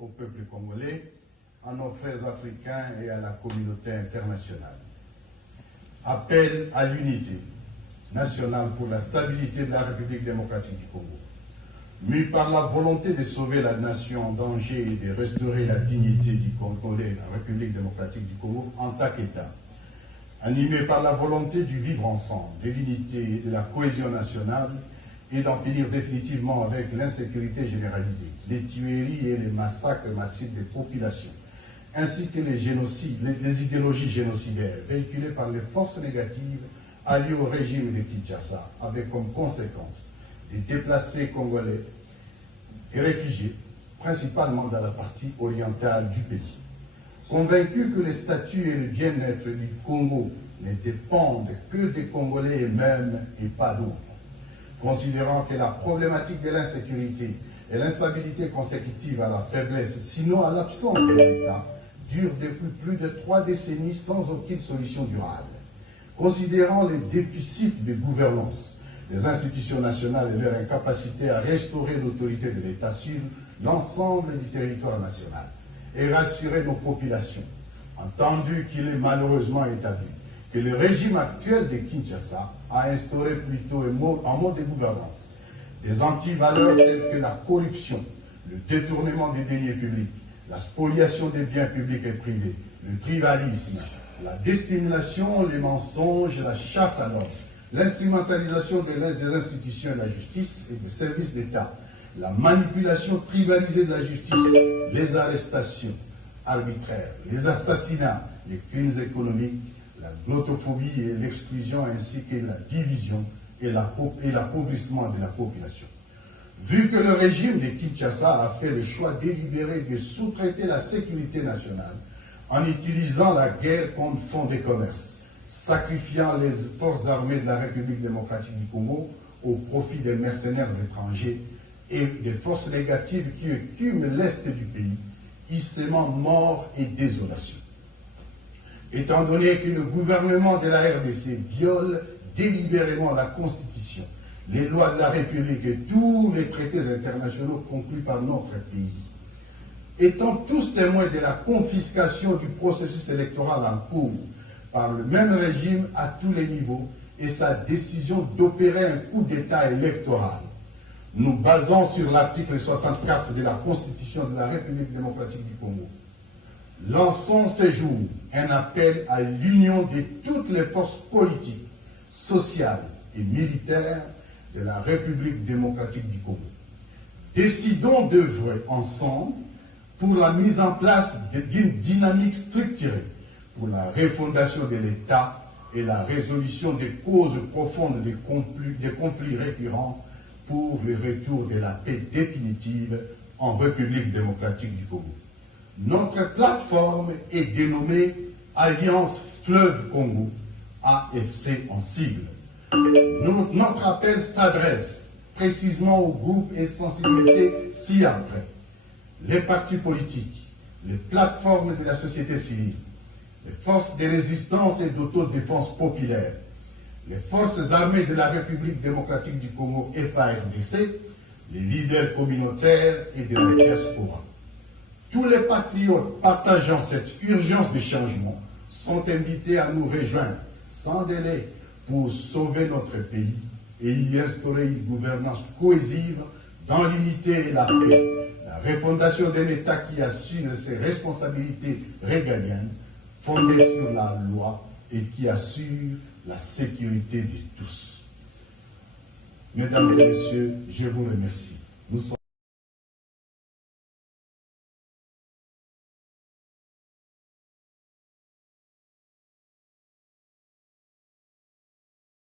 au peuple congolais, à nos frères africains et à la communauté internationale. Appel à l'unité nationale pour la stabilité de la République démocratique du Congo. Mû par la volonté de sauver la nation en danger et de restaurer la dignité du Congolais, la République démocratique du Congo, en tant qu'État. Animé par la volonté du vivre ensemble, de l'unité et de la cohésion nationale, et d'en finir définitivement avec l'insécurité généralisée, les tueries et les massacres massifs des populations, ainsi que les idéologies génocidaires véhiculées par les forces négatives alliées au régime de Kinshasa, avec comme conséquence des déplacés congolais et réfugiés, principalement dans la partie orientale du pays. Convaincus que les statuts et le bien-être du Congo ne dépendent que des Congolais eux-mêmes et pas d'autres, considérant que la problématique de l'insécurité et l'instabilité consécutive à la faiblesse, sinon à l'absence de l'État, dure depuis plus de 3 décennies sans aucune solution durable. Considérant les déficits de gouvernance des institutions nationales et leur incapacité à restaurer l'autorité de l'État sur l'ensemble du territoire national et rassurer nos populations, entendu qu'il est malheureusement établi que le régime actuel de Kinshasa a instauré plutôt un mode de gouvernance des antivaleurs telles que la corruption, le détournement des deniers publics, la spoliation des biens publics et privés, le tribalisme, la discrimination, les mensonges, la chasse à l'homme, l'instrumentalisation des institutions de la justice et des services d'État, la manipulation tribalisée de la justice, les arrestations arbitraires, les assassinats, les crimes économiques, la glottophobie et l'exclusion ainsi que la division et l'appauvrissement de la population. Vu que le régime de Kinshasa a fait le choix délibéré de sous-traiter la sécurité nationale en utilisant la guerre comme fonds de commerce, sacrifiant les forces armées de la République démocratique du Congo au profit des mercenaires étrangers et des forces négatives qui écument l'est du pays, y sémant mort et désolation. Étant donné que le gouvernement de la RDC viole délibérément la Constitution, les lois de la République et tous les traités internationaux conclus par notre pays, étant tous témoins de la confiscation du processus électoral en cours par le même régime à tous les niveaux et sa décision d'opérer un coup d'État électoral, nous basons sur l'article 64 de la Constitution de la République démocratique du Congo. Lançons ce jour un appel à l'union de toutes les forces politiques, sociales et militaires de la République démocratique du Congo. Décidons d'œuvrer ensemble pour la mise en place d'une dynamique structurée pour la refondation de l'État et la résolution des causes profondes des conflits récurrents pour le retour de la paix définitive en République démocratique du Congo. Notre plateforme est dénommée Alliance Fleuve Congo, AFC en sigle. Notre appel s'adresse précisément aux groupes et sensibilités ci-après: les partis politiques, les plateformes de la société civile, les forces de résistance et d'autodéfense populaire, les forces armées de la République démocratique du Congo FARDC, les leaders communautaires et de la diaspora. Tous les patriotes partageant cette urgence de changement sont invités à nous rejoindre sans délai pour sauver notre pays et y instaurer une gouvernance cohésive dans l'unité et la paix, la refondation d'un État qui assume ses responsabilités régaliennes fondées sur la loi et qui assure la sécurité de tous. Mesdames et messieurs, je vous remercie. Nous sommes